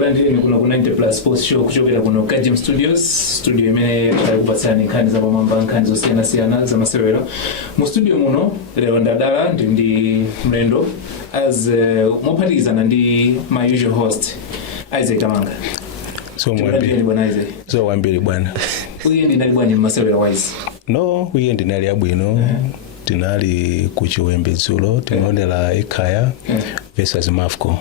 tikulandire kuno ku 90 plus sports show kuchokera kuno Kajim studio imene tikupatsani nkhani za pamwamba, nkhani zosiyanasiyana za Masewero. Mu studio muno lero ndadala ndi mlendo as mophatikizana ndi my usual host Isaac Kamanga. So wambiri bwana. Weekend inali bwanji Masewero wise? No, weekend inali abwino. Tinali kuchiwembe dzulo tinaonera Ekhaya versus Mafco.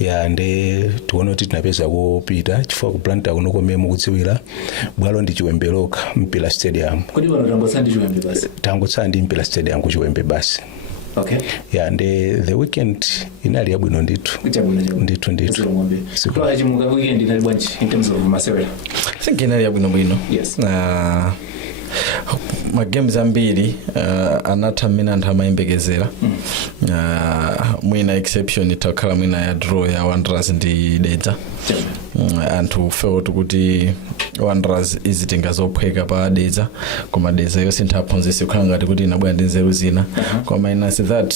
Ya nde tuone kuti tinapeza kupita chifukwa ku Blantyre kuno komwe kudziwira bwalo ndi chiwembe loka mpira stadium. Kodi wano tangotsandi chiwembe basi? Tangotsandi mpira stadium ku chiwembe basi. Okay. Yeah, and the weekend inali yabwino ndithu. Ndithu. Twaha Chimuka weekend inali bwanji in terms of Masewero? I think inali yabwino. Yes. Magames ambiri anatamina ntamayembekezera. Mwina exception itakhala mwina ya draw ya Wanderers ndi Dedza. Anthu felt kuti Wanderers izitinga zophweka pa Dedza koma Dedza yonse nthaphunzitsi kukhala ngati kuti inabwera ndi nzeru zina. Koma minus that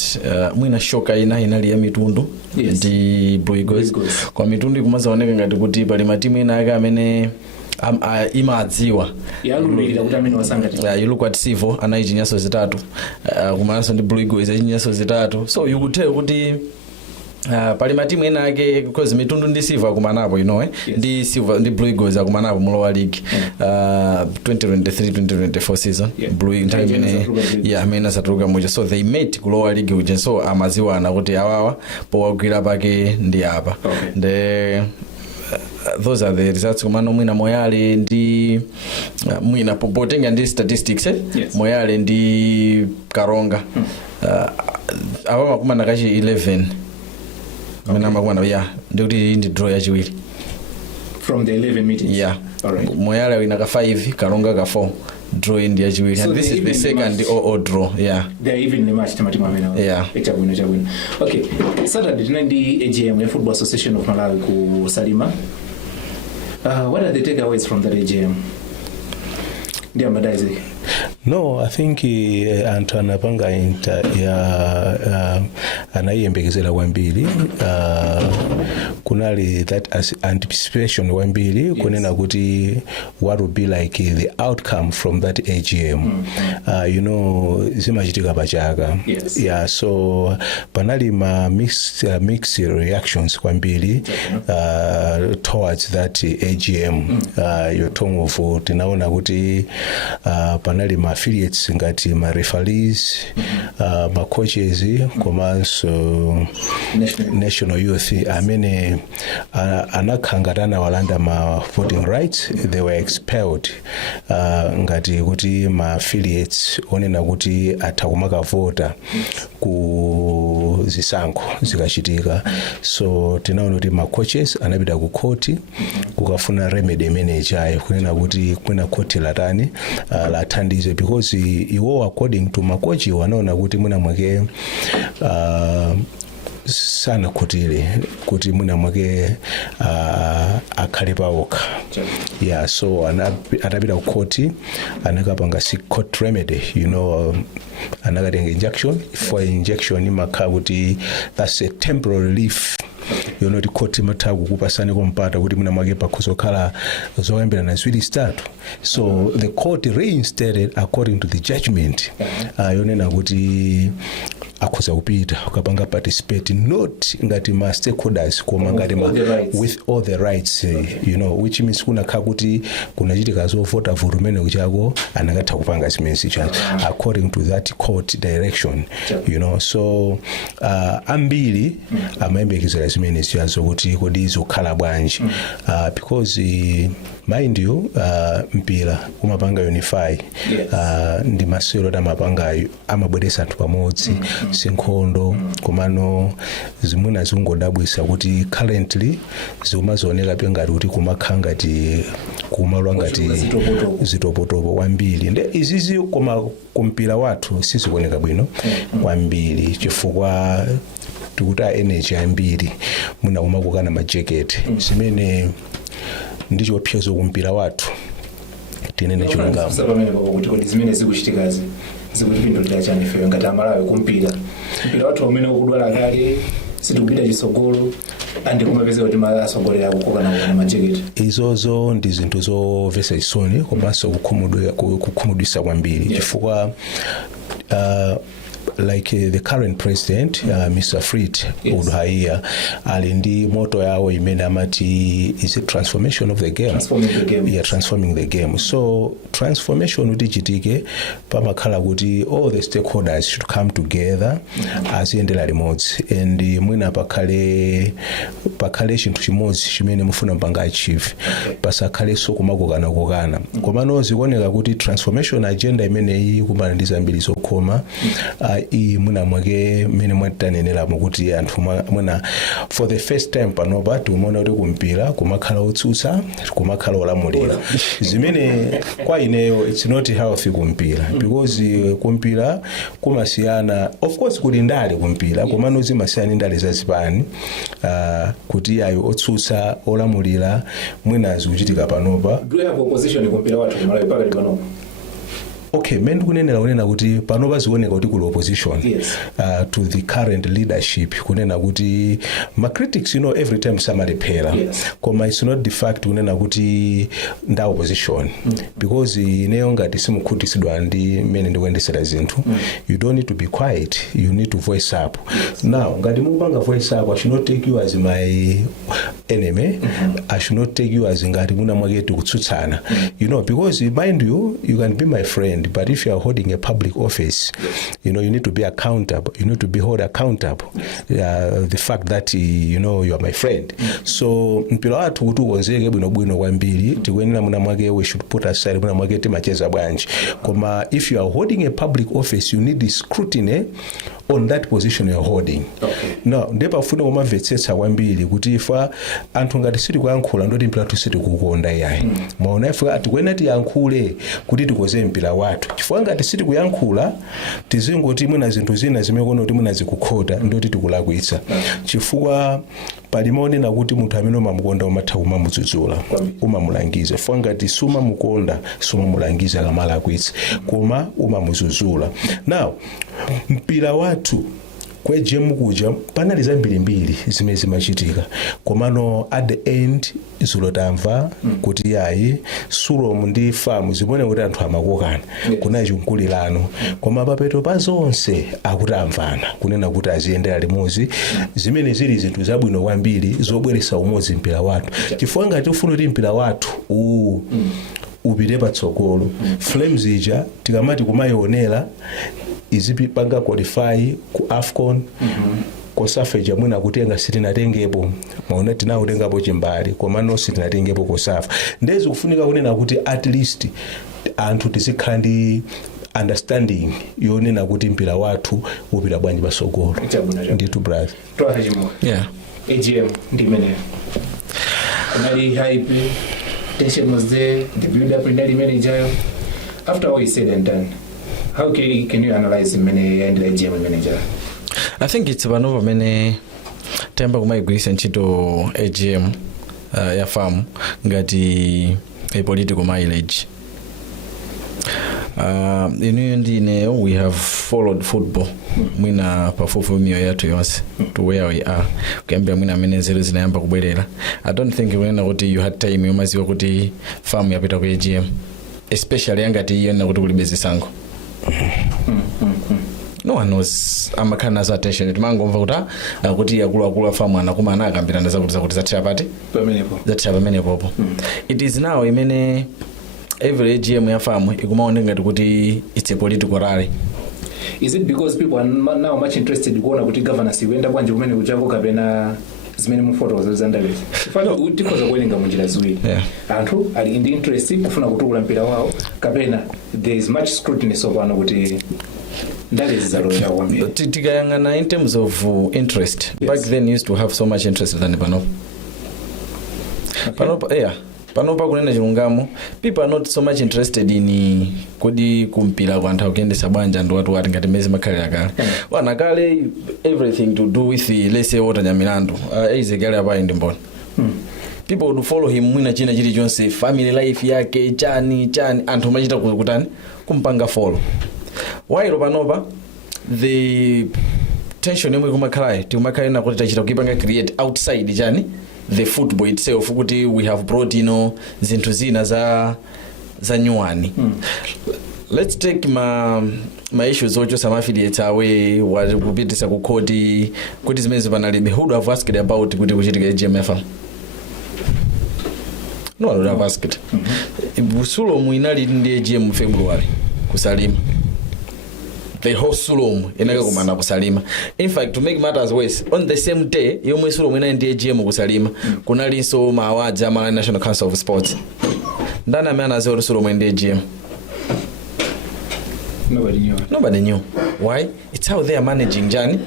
mwina shoka inali ya mitundu ndi Blue Eagles. Kwa mitundu ikumazaoneka ngati kuti pali matimu ena ake amene imadziwa yalulira kuti amene wasangati you look at Sivo anayichinyaso zitatu kumananso ndi Blue Eagles ayichinyaso zitatu, so you could tell kuti pali matimu ena ake because mitundu ndi Sivo akumanapo ndi Silver ndi Blue Eagles akumanapo mu lower league 2023-2024 season. Blue Eagles amene asatuluka muja, so they made ku lower league uja, so amaziwana kuti awawa powagwira pake ndi apa. Those are the results. Kumano mwina Moyale ndi mwina potenga ndi statistics Moyale ndi Karonga awa makumana kachi 11 mwina makumana ndi ndi draw ya chiwiri from the 11 meetings. Alright. Moyale wina ka 5 Karonga ka 4 draw in the chiwiri, and this is the second all draw. They are even in the match tamatimu amena. Echabwino. Okay, Saturday ndi AGM ya Football Association of Malawi ku Salima. What are the takeaways from that AGM? No, I think anthu anapanga anayembekezera kwambiri kunali that anticipation kwambiri kunena kuti what would be like the outcome from that AGM. Zimachitika pachaka. So panali ma mixed reactions kwambiri towards that AGM. Yotongofu tinaona kuti panali ma affiliates ngati ma referees, ma coaches komanso national youth amene anakhangatana walanda ma voting rights. They were expelled ngati kuti ma affiliates onena kuti atakumaka vota ku zisankho zikachitika. So tinaona kuti ma coaches anapita ku court kukafuna remedy manager kunena kuti kuna court latani lathandize, because iwo according to ma coach wanaona kuti muna mwake sana kutile kuti muna mwake akhale pawoka. So anapita ku court anakapanga court remedy, anakatenga injection for injection imakhala kuti that's a temporary relief. The court matagu kupasani kompata kuti muna mwake pakuzokhala zoyambira na ziwiri zitatu. So the court reinstated according to the judgment. Yonena kuti akhoza kupita ukapanga participate not ngati ma stakeholders koma ngati with all the rights, which means kuna kuti kunachitika zovota vurumene kuchako anakatha kupanga zimenezi according to that court direction. So ambiri amayembekezera zimenezi kuti kodi izokhala bwanji, because mind you mpira umapanga unify. Ndi Masewero amapangayo amabweresa anthu pamodzi sinkhondo komano zimuna zingodabwisa kuti currently zimazooneka pengati kuti kumakhala ngati kumalwa ngati zitopotopo kwambiri. Nde izizi koma kumpira wathu sizikuoneka bwino kwambiri chifukwa tikuti energy ambiri muna kumakukana majaketi zimene ndicho pyezo kumpira wathu tinene chilungamo. Kuti zimene zikuchitikazi zikutipindulira chani ife ngati Mmalawi kumpira wathu umene ukudwala kale sitikupita chisogolo andi kumapezeka kuti masogolera kukoka nawo na majeketi izozo ndi zinthu zomvetsa chisoni komanso kukhumudwitsa kwambiri chifukwa like the current president Mr. Frit Udhaiya ali ndi moto yawo imene amati is it transformation of the game, transforming the game. So transformation kuti chitike pamakhala kuti all the stakeholders should come together aziyendera limodzi and mwina pakhale chinthu chimodzi chimene mufuna mpanga achieve pasakhalenso kumakokana komano zikuoneka kuti transformation agenda imeneyi kumana ndi zambiri zokhoma iyi mwina mwake mmene mwataneneramu kuti anthu mwina for the first time panopa tikumona kuti kumpira kumakhala otsutsa kumakhala olamulira zimene kwa ineyo it's not healthy kumpira because kumpira kumasiyana of course kuli ndale kumpira komano zimasiyana ndale zazipani kuti ayo otsutsa olamulira mwina zikuchitika panopa do you have opposition kumpira wathu Mmalawi pakati panopa? Okay, men kunena kuti panopa zioneka kuti kuli opposition to the current leadership kunena kuti ma critics every time somebody pera koma it's not the fact kunena kuti nda opposition because ineyo ngati simukhutitsidwa ndi mmene ndikuyendesera zinthu you don't need to be quiet, you need to voice up. Now ngati mupanga voice up I should not take you as my enemy, I should not take you as ngati muna mwake tikutsutsana because mind you can be my friend, but if you are holding a public office, you need to be accountable. You need to be held accountable. The fact that you are my friend. So mpira watu kuti ukonzeke bwino kwambiri tikuyenera muna mwake we should put aside muna mwake timacheza bwanji. Koma if you are holding a public office, you need the scrutiny on that position you are holding. Now ndipo funa kumamvetsetsa kwambiri kuti ifa anthu ngati siti kuyankhula ndoti mpira tu siti kukonda yayi maona ifa atikwena tiyankhule kuti tikoze mpira wathu chifukwa ngati siti kuyankhula tizingoti mwina zinthu zina zimekono kuti mwina zikukhota ndoti tikulakwitsa chifukwa palimonena kuti munthu amene umamukonda umatha kumamudzudzula umamulangiza chifukwa ngati sumamukonda sumamulangiza kamalakwitsa koma umamudzudzula. Now mpira wathu kwejemu kuja panali zambirimbiri zimene zimachitika komano at the end zulotamva kuti yayi sulomu ndi famu zimene kuti anthu amakokana kuna chunkulirano koma papeto pa zonse akutamvana kunena kuti aziyendera limodzi zimene zili zinthu zabwino kwambiri zobweretsa umodzi mpira wathu chifukwa ngati ufuna kuti mpira wathu upite patsogolo flames ija tikamati kumayionera izipanga qualify ku AFCON kosafa ija mwina kutenga sitinatengepo maona tinautengapo chimbali komano sitinatengepo kosafa ndezi kufunika kunena kuti at least anthu tizikhala ndi understanding yonena kuti mpira wathu upita bwanji pasogolo nditu brother Twaha Chimuka AGM ndi imeneyo anali hype tension was there, the build up in that manager. After all is said and done, how can you analyze many and the AGM manager? I think it's one of many temba kumaigwisa ntchito AGM ya farm ngati a political mileage. We have followed football mwina pafupi yetu yonse to where we are kuyambira mwina amene zero zinayamba kubwerera. I don't think unena kuti you had time yomaziwa kuti farm yapita ku AGM especially ngati yena kuti kuli bezisango. No one knows amakhala nazo attention timangomva kuti yakulu farm anakuma anakambirana zakuti zatira pati pamenepo. It is now imene every AGM ya farm ikumaoneka ngati kuti it's a political rally. Is it because people are now much interested kuona kuti governance iwenda kwanje kumene kuchako kapena zimene mu photos zandalezi fano utikoza kuwelenga munjira ziwiri anthu ali in the interest kufuna kutukula mpira wawo kapena there is much scrutiny so pano kuti ndalezi zaloya kwambiri tikayangana in terms of interest back then used to have so much interest than panopa. Panopa kunena chilungamo people are not so much interested in kodi kumpira kwa anthu akuyendesa bwanja ndi watu ngati mezi makhalira kale wanakale everything to do with let's say water nyamilandu izekale apa indi mbona people would follow him mwina china chilichonse family life yake chani anthu machita kutani kumpanga follow while panopa the tension yomwe kumakhala tikumakhala na kuti tachita kuipanga create outside chani the football itself kuti we have brought zinthu zina za nyuwani. Let's take my issues ocho some affiliates away kupitisa ku koti kuti zimene zipanalibe. Who would have asked about kuti kuchitika GMFM? No one would have asked. Sulomu inali ndi GM February kusalima. The whole Sulomu inaka kumana kusalima. In fact, to make matters worse, on the same day yomwe Sulomu inali ndi GM kusalima kunalinso ma awards ama National Council of Sports. Ndani amene azero Sulomu ndi GM. Nobody knew. Why? It's how they are managing Jani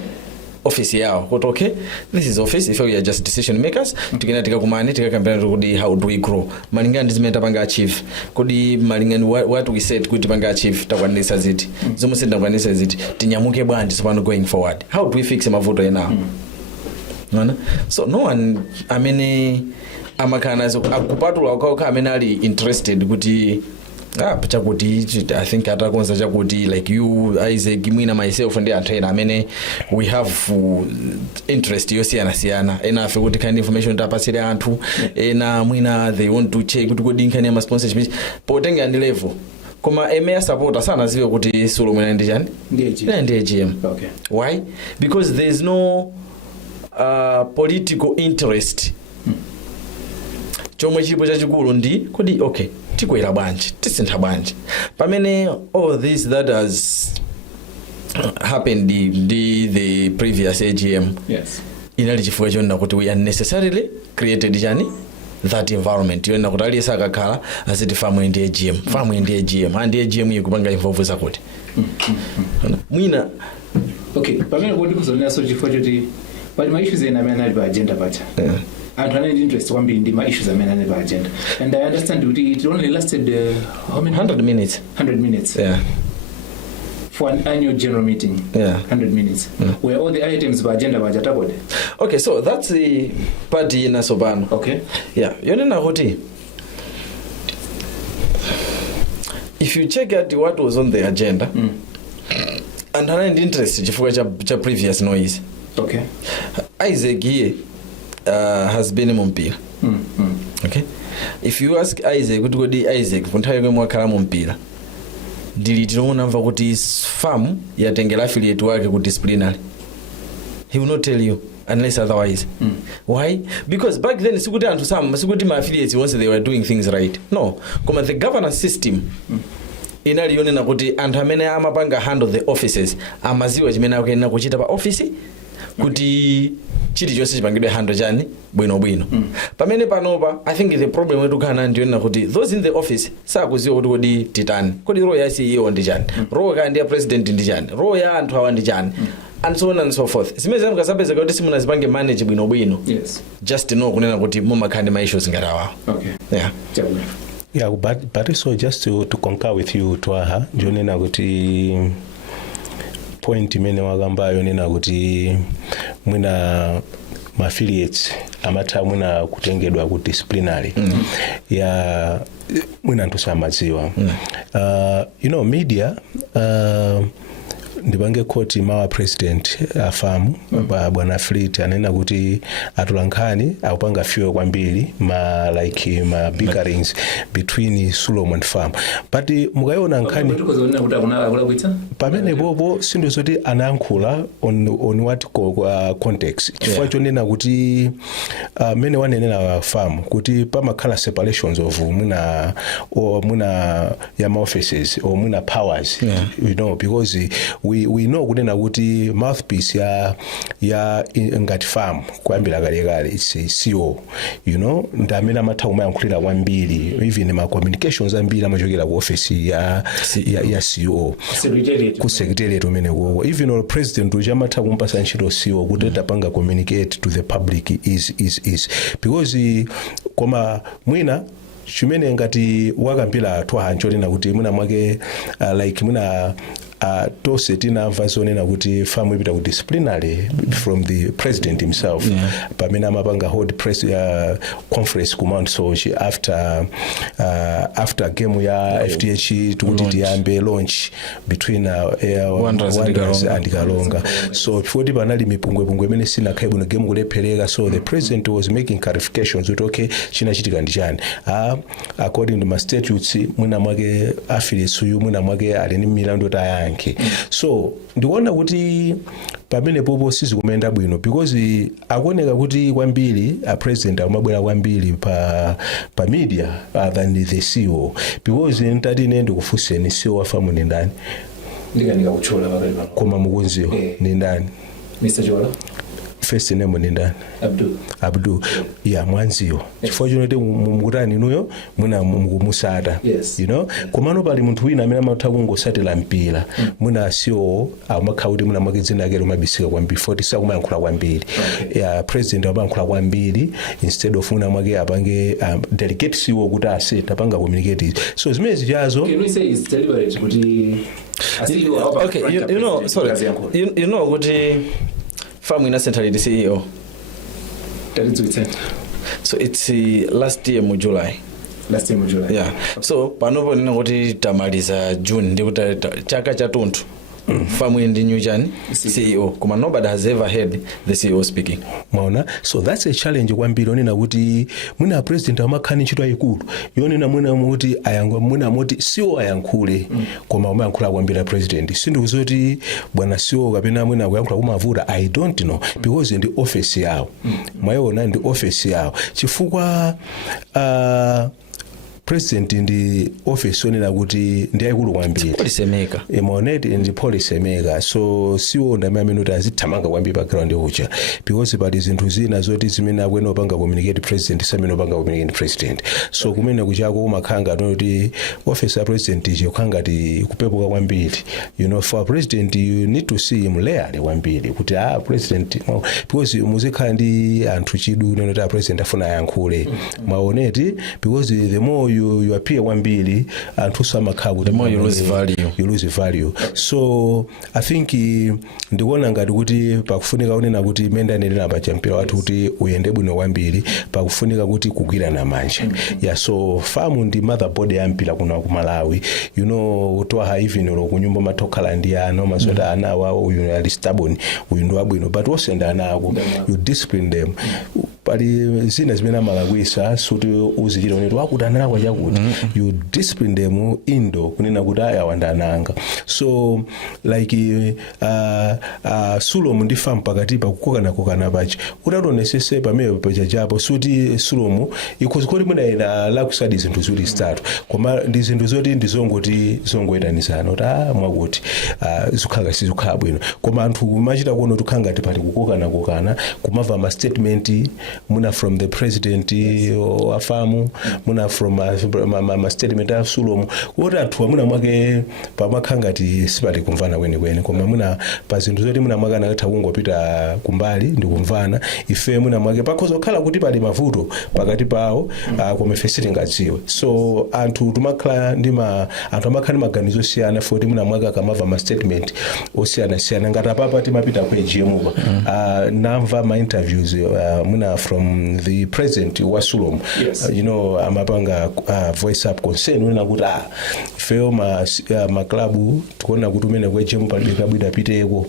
office yao. Okay, this is office. If we are just decision makers, tukina tika kumani tika kampeni kudi how do we grow? Malingani zimeta panga achieve. Kudi malingani what we said kudi panga achieve. Takwanisa ziti. Zomu senda takwanisa ziti. Tinyamuke bandi sapano going forward. How do we fix mavuto ya now? So no one. I mean, amakana so akupatula ukauka amenali interested kuti. Chakuti I think atakonza chakuti like you Isaac mwina myself and Antrainer amene we have interest yosiyana ena afe kuti kind of information tapasire anthu ena mwina they want to check kuti kodi nkhani ama sponsorship potenga ndi level koma eme supporter sana ziwe kuti Sulo mwina ndi chani ndi GM. Okay. Why? Because there is no political interest. Chomwe chipo chachikulu ndi kodi okay tikwera bwanji tisintha bwanji pamene all this that has happened the previous AGM. Yes. Inali chifukwa chonna kuti we unnecessarily created chani that environment yonna kuti aliyesa akakhala asiti famu ndi AGM and AGM ikupanga involve zakuti mwina. Okay, pamene kuti kuzonena so chifukwa choti pali ma issues ena amene ali pa agenda pacha. And I interest kwambiri ndi ma issues amene ali pa agenda. And I understand that it only lasted how many 100 minutes. 100 minutes. Yeah. For an annual general meeting. Yeah. 100 minutes. Where all the items by agenda by Jatabode. Okay, so that's the party in Asobano. Okay. Yeah. Yonena hoti. If you check out what was on the agenda, and I had interest chifukwa cha previous noise. Okay. Isaac here has been mumpira. Okay. If you ask Isaac kuti kodi Isaac kunthawi yomwe wakhala mumpira ndilitiona mva kuti farm yatengera affiliate wake ku disciplinary, he will not tell you unless otherwise. Why? Because back then sikuti anthu sikuti ma affiliates once they were doing things right. No, koma the governance system inali yonena kuti anthu amene amapanga handle the offices amaziwa chimene akuyenera kuchita pa office kuti chiti chonse chipangidwe handle chani bwino. Pamene panopa I think the problem wetu kana ndiyona kuti those in the office sakuziwa kuti kodi titani kodi role ya CEO ndi chani, role ya ndi president ndi chani, role ya anthu awa ndi chani, and so on and so forth. Zimene mukasapeza kuti simunazipange manage bwino. Yes. Just know kunena kuti mumakhandi ma issues ngatawa. Okay. Yeah. Yeah, but so just to concur with you Twaha, ndionena kuti point imene wakambayo nena kuti mwina ma affiliates amata mwina kutengedwa ku disciplinary ya mwina anthu samadziwa. Media ndipange koti mawa president afamu bwana Fleet anena kuti atula nkhani akupanga fiwe kwambiri ma like ma bickerings between Sulomu and farm, but mukayona nkhani pamene bobo sindo zoti anayankhula on what context chifukwa chonena kuti mene wanenera farm kuti pamakhala separations of muna ya offices or muna powers. Because we know kunena kuti mouthpiece ya ngati farm kwambira kale it's CEO, ndamene amatha kumayankhulira kwambiri even ma communications ambiri amachokera ku office ya CEO ku secretariat umene kuwo, even all president uja amatha kumpasa ntchito CEO kuti tapanga communicate to the public is because koma mwina chimene ngati wakambira Twaha nchonena kuti mwina mwake like mwina tose tinamva zonena kuti famu ipita ku disciplinary from the president himself pamene amapanga hold press conference ku Mount Sochi after game ya FTH tukuti tiyambe launch between Wanderers and Kalonga. So before panali mipungwepungwe imene sinakhaye bwino game kulephereka, so the president was making clarifications kuti okay chinachitika ndi chani. According to my statutes mwina mwake affiliates uyu mwina mwake ali ni milandu tayankhe. So ndikuona kuti pamene popo sizikumenda bwino because akuoneka kuti kwambiri a president amabwera kwambiri pa media than the CEO, because ntati ine ndikufunseni CEO wa famu ni ndani ndikanika kuchola pakali pano koma mukunziwa ni ndani Mr. Chola first name ni ndani Abdu ya mwanziwa chifukwa chonete mukutani nuyo mwina mukumusata you know komano pali munthu wina amene amatha kungosatira mpira mwina CEO amakhala kuti mwina mwake dzina lake limabisika kwambiri foti sakumayankhula kwambiri ya president amayankhula kwambiri instead of mwina mwake apange delegate CEO kuti aseta apanga communicate. So zimene zijazo can we say it's deliberate kuti okay you know sorry you know kuti famu ina centrally CEO. So it's last year in July. Yeah. So panopo nina kuti tamaliza June ndikuti chaka chathunthu famu ndi new CEO kuma nobody has ever heard the CEO speaking. Maona, so that's a challenge kwambiri onena kuti mwina president amakhani ntchito ayikulu yonena mwina muti ayangwa mwina moti CEO ayankhule koma umayankhula kwambiri president sindikuzoti bwana CEO kapena mwina kuyankhula kumavuta I don't know because ndi office yawo mwayiona ndi office yawo chifukwa president ndi office onena kuti ndi ayikulu kwambiri policy maker imoneti ndi policy maker, so siwo ndamene kuti azithamanga kwambiri background ucha because pali zinthu zina zoti zimene akwena opanga communicate president samene opanga communicate president. So kumene kuchako umakhanga kuti office ya president ichi ukhanga ti kupepuka kwambiri, you know, for president you need to see him layer kwambiri kuti president because muzikhala ndi anthu chidu kuti president afuna yankhule maoneti because the more you appear kwambiri anthu samakhala the more you lose value. So I think ndikuona ngati kuti pakufunika kunena kuti menda nenera pa championship wathu kuti uyende bwino kwambiri pakufunika kuti kugwirana manja so famu ndi motherboard ya mpira kuno ku Malawi, you know, Twaha even lo kunyumba matokhala ndi ano mazota ana wawo uyu ali stubborn uyu ndo abwino but osenda anako you discipline them pali zina zimene amalakwisa suti uzichita unetu akutanana kwa chakuti you discipline them indo kunena kuti ayawanda ananga. So like Sulomu ndi famu pakati pa kukokana pachi utatonesese pamene pacha chapo suti Sulomu ikuzikoti mwina ina lakusadi zinthu zili zitatu koma ndi zinthu zoti ndizongoti zongoyetanizana kuti mwakuti zikhala sizikhala bwino koma anthu machita kuona tukhangati pali kukokana kumava ma statement muna from the president wa famu muna from ma statement ya Sulomu kuti anthu muna mwake pamakhangati sipali kumvana kwenikweni koma muna pa zinthu zoti muna mwake anatha kungopita kumbali ndi kumvana ife muna mwake pakhoza kukhala kuti pali mavuto pakati pawo koma ife sitingadziwe. So anthu tumakhala ndi anthu amakhala ndi maganizo osiyana foti muna mwake akamava ma statement osiyana ngati apapa timapita kwa Chimuka namva ma interviews muna from the president wa Sulomu you know amapanga voice up concern unena kuti feo ma club tukuona kuti umene kwa Chimuka ndikabwida piteko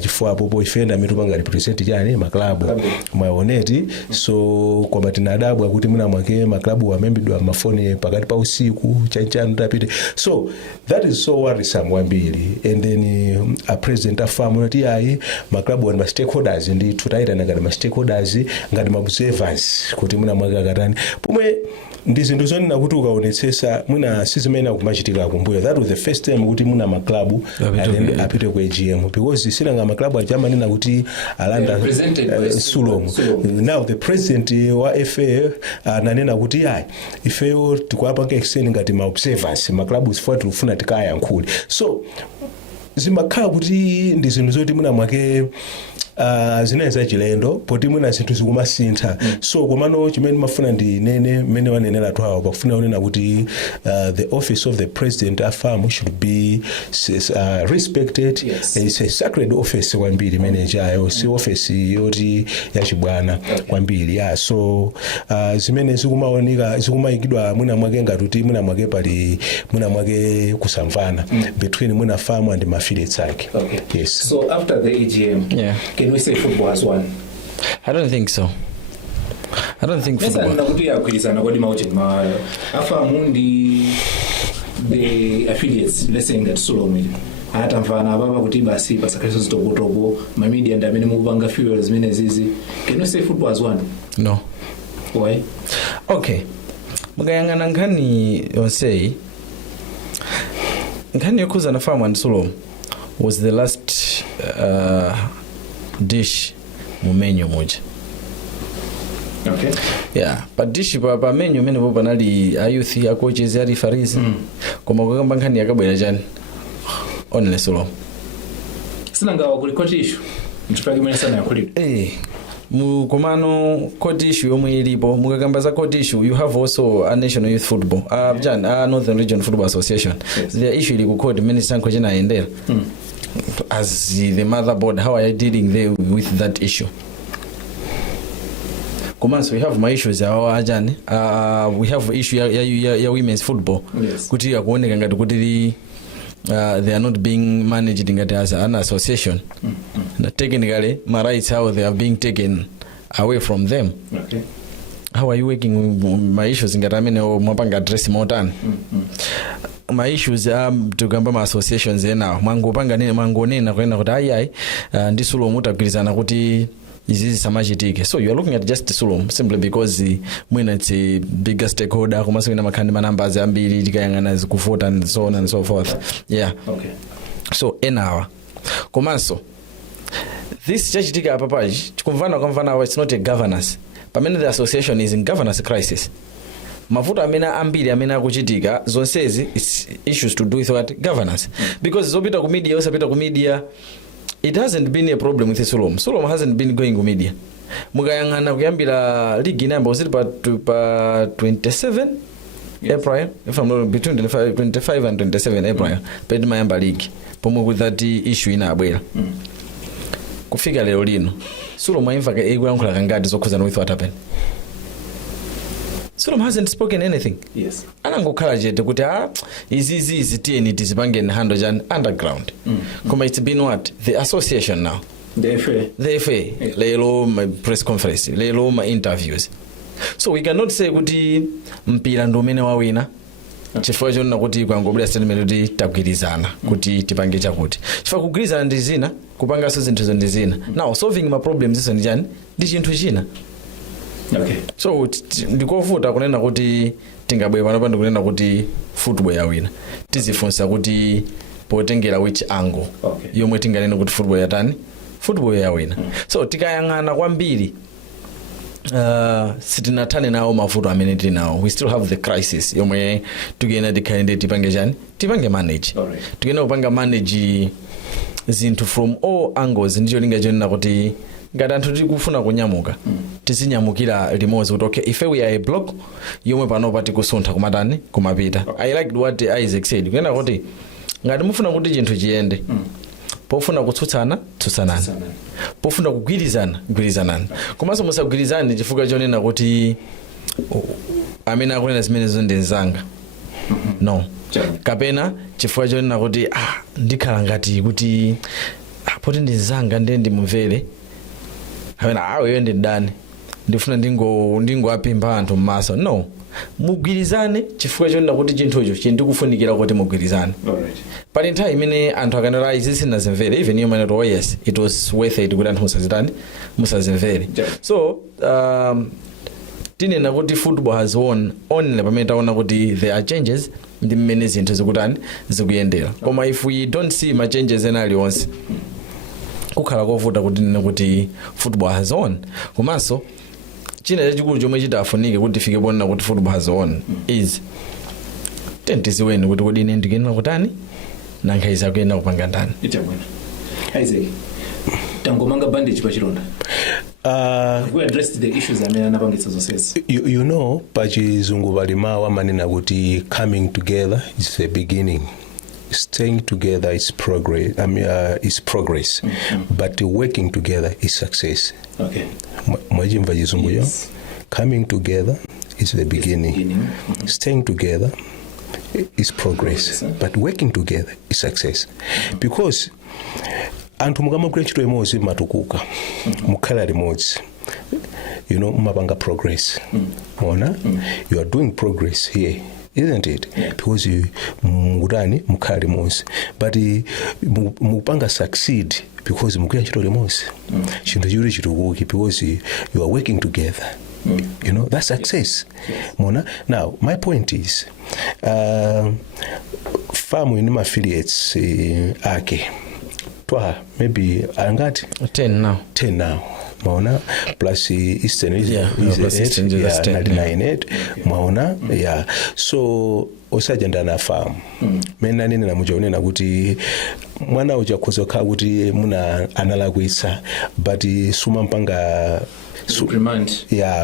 chifukwa popo ifenda mitupanga represent chani ma club maoneti. So kwa matinadabu kuti muna mwake ma club wamembidwa mafoni pakati pa usiku chanchanu tapite. So that is so worrisome wambiri and then a president afamu noti ayi ma club and ma stakeholders ndi tutaita ngati ma stakeholders ngati ma observers kuti muna mwake akatani pomwe ndi zinthu zonena kuti ukaonetsesa mwina sizimene kumachitika kumbuyo. That was the first time kuti muna ma club apite kwa GM because sinanga ma club achamanena kuti alanda Sulomu. Now the president wa FA ananena kuti ayi ifeyo tikuapanga extend ngati ma observers ma club sifuna tufuna tikayankhule. So zimakhala kuti ndi zinthu zoti muna mwake zinaweza chilendo poti mwina zinthu zikumasintha so komano chimene mafuna ndi nene mmene wanenera Twaha pakufuna unena kuti the office of the president afamu should be respected. Yes. It's a sacred office kwambiri imene chayo si office yoti yachibwana kwambiri so zimene zikumaoneka zikumayikidwa mwina mwake ngatuti mwina mwake pali mwina mwake kusamvana between mwina famu and affiliates ake. Okay. Yes. So after the AGM, can we say football has won? I don't think so. I don't think football. Yes, nakuti yakwilizana kodi mauche mayo. Afamu ndi the affiliates, let's say that Solomon. Hata mfana ababa kuti basi pasakalizo zitobotobo ma media ndamene mubanga fuels zimene zizi. Can you say football has won? No. Why? Okay. Mugayangana nkhani yonsei. Nkhani yokuza na Farm and Solomon was the last dish mu menu moja. Okay. Yeah, but dish pa menu mene bo banali youth ya coaches ya referees. Koma kugamba nkhani yakabwera chani. Only Solomon. Sina ngawa kuli coach issue. Mchipagi mwenye sana ya kuli. Mukomano court issue yomwe ilipo mukakamba za court issue you have also a national youth football Northern Region Football Association. Yes. Their issue iliku court minister nkoje endera as the motherboard. How are you dealing there with that issue? Commands we have my issues we have issue ya women's football. Yes. Kuti yakuoneka ngati kuti they are not being managed as an association. Technically, my rights, how they are being taken away from them. Okay. How are you working with my issues? Mapanga address motan. My issues to gamba my associations now. Mangopanga nene mangonena kwenda kuti ayai ndi Sulo mutagwirizana kuti izizi samachitike. So you are looking at just Sulo simply because mwina it's a bigger stakeholder kumasa wina makhandi manambers ambiri tikayangana zikuvota and so on and so forth. Yeah. Okay. So enawa komanso this chachitika apapaji chikumvana it's not a governance. Pamene the association is in governance crisis. Mavuto amena ambiri amena akuchitika zonsezi it's issues to do with what governance. Because zopita ku media osapita ku media, it hasn't been a problem with Solomon. Solomon hasn't been going to media. Mugayangana kuyambira league number was it pa 27 April, if I'm not between 25 and 27 April, paid mayamba league. Pomo with that issue ina abwera. Kufika lero lino. Solomon imfaka egwankula kangadi zokuzana with what happened. Solomon hasn't spoken anything. Yes. Anangokhala jete kuti izizi TNT tizipange handle jan underground. Koma it's been what? The association now. The FA. Yes. Lelo my press conference, lelo my interviews. So we cannot say kuti mpira ndo mene wawina. Chifukwa chona kuti kwangobula statement kuti tagwirizana kuti tipange chakuti. Chifukwa kugwirizana ndi zina, kupanga so zinthu ndi zina. Now solving my problems iso ndi chani? Ndi chinthu china. Okay. So ndikofuta kunena kuti tingabwe pano pano kunena kuti football yawina. Tizifunsa kuti potengera which angle. Okay. Yomwe tinganena kuti football yatani? Football yawina. So tikayangana kwambiri sitinathane nawo mavuto amene tili nawo. We still have the crisis yomwe tukena dikhalende tipange chani? Tipange manage. Alright. Tukena kupanga manage zinthu from all angles ndicho linga chonena kuti ngati anthu tikufuna kunyamuka tizinyamukira limodzi kuti okay if we are a block yomwe pano pati kusuntha kumatani kumapita. I liked what Isaac said. Kunena kuti ngati mufuna kuti chinthu chiyende pofuna kutsutsana tsutsanani, pofuna kugwirizana gwirizanani, komanso musagwirizane chifukwa chonena kuti amene akunena zimenezo ndi nzanga. No. Kapena chifukwa chonena kuti ndikhala ngati kuti poti ndi nzanga ndi mumvere amene aweyo ndi dani ndifuna ndingoapimba anthu m'maso. No. Mugwirizane chifukwa chonena kuti chinthucho chindikufunikira kuti mugwirizane. Alright. Pali nthawi imene anthu akanena izi sinazimvere even you might know yes it was worth it kuti anthu musazimvere. So tinena kuti football has won only pamene taona kuti there are changes ndi mmene zinthu zikutani zikuyendera. Koma if we don't see ma changes ena aliwonse kukhala kovuta kuti nene kuti football has won. Komanso china chachikulu chomwe chitafunike kuti tifike ponena kuti football has won is tentiziweni kuti kodi ine ndikenera kutani nankhaisa kuyenda kupanga ndani. Itabwino. Isaac. tangomanga bandage pachilonda we addressed the issues amene anapangitsa zonsezi. You know pachizungu palimawa manena kuti coming together is the beginning, staying together is progress. Is progress, but working together is success. Okay. Mwajimva chizungu yo. Coming together is the beginning. Staying together is progress, but working together is success. Because anthu mukamagwira ntchito imodzi matukuka mukhala limodzi, you know, mapanga progress. You are doing progress here, isn't it? Because you mukutani mukhala limodzi, but mupanga succeed because mugwira ntchito limodzi. Chinthu chiri chitukuki because you are working together. You know, that's success. Mona. Now, my point is, farm in my affiliates, ake, Twaha, maybe angati 10 now. Maona plus Eastern is 99. Maona, yeah. So osajenda na farm. Mena nini na mujaone na kuti mwana ujakozo ka kuti muna analagwisa, but suma mpanga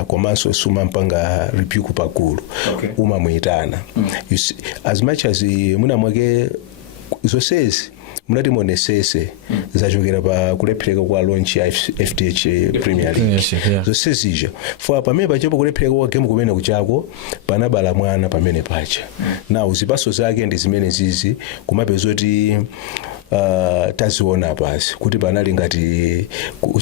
komanso suma mpanga rebuke pakulu. Uma muitana. You see, as much as muna mwage zosezi munati monesese zachokera pa kulephereka kwa launch ya FDH Premier League. Zosezi ijo for pamene pachopo kulephereka kwa game kumene kuchako panabala mwana pamene pacha. Now zipaso zake ndi zimene zizi kumapezoti taziona pasi kuti panali ngati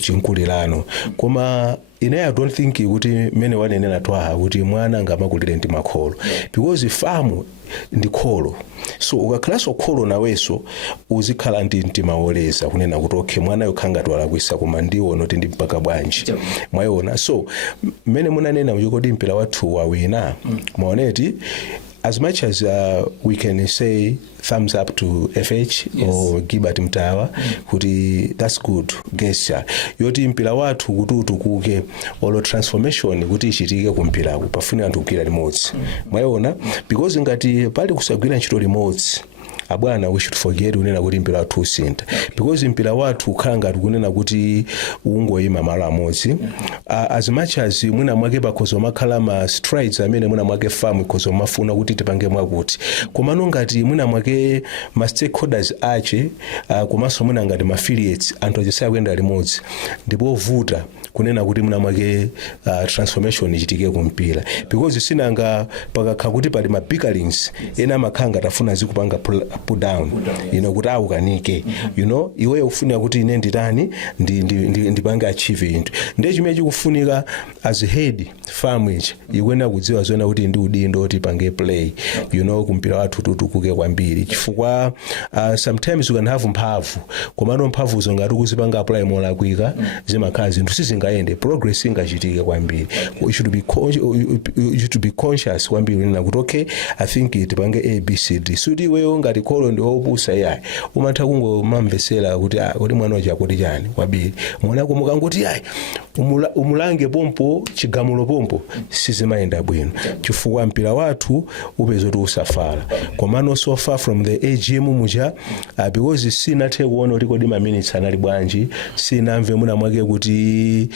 chinkulirano koma I don't think kuti mene wanenera Twaha kuti mwana ngamakulire ndi makholo because famu ndi kholo. So ukakhalanso kholo naweso uzikhala ndi mtima woleza kunena kuti okay mwana yokhanga twalakwisa koma ndiwo noti ndi mpaka bwanji mwayiona. So mene munanena uchikodi mpira wathu wawina maoneti as much as we can say thumbs up to FH or Gilbert Mtawa kuti that's good gesture yoti mpira wathu kuti utukuke olo transformation kuti ichitike kumpira pafuna anthu kugwira limodzi mwayiona because ngati pali kusagwira ntchito limodzi abwana we should forget unena kuti mpira wathu usinta because mpira wathu ukhanga tikunena kuti ungoyima malo amodzi as much as mwina mwake pakhozo makhala ma strides amene mwina mwake farm ikhozo mafuna kuti tipange mwakuti komano ngati mwina mwake ma stakeholders ache komanso mwina ngati ma affiliates anthu achisaya kuyenda limodzi ndipo vuta kunena kuti mwina mwake transformation ichitike kumpira because sinanga pakakha kuti pali ma bickerings ena makhanga tafuna zikupanga put down you know kuti aukanike you know iwe ufuna kuti ine nditani ndipange achieve into ndiye chimene chikufunika as head farm ichi ikwena kudziwa zona kuti ndi udindo kuti pange play you know kumpira wathu tutukuke kwambiri chifukwa sometimes you can have mphamvu komano mphamvu zongati kuzipanga apply mola kwika zimakhala zinthu sizingaende progress ingachitike kwambiri you should be conscious kwambiri nena kuti okay I think tipange ABCD suti iweyo ngati kholo ndi opusa yayi umatha kungomamvesera kuti kuti mwana wacha kuti chani kwabiri mwana kumukangoti yayi umulange pompo chigamulo pompo sizimayenda bwino chifukwa mpira wathu upeza kuti usafala komano so far from the AGM muja because sinathe kuona kuti kodi ma minutes anali bwanji sinamve muna mwake kuti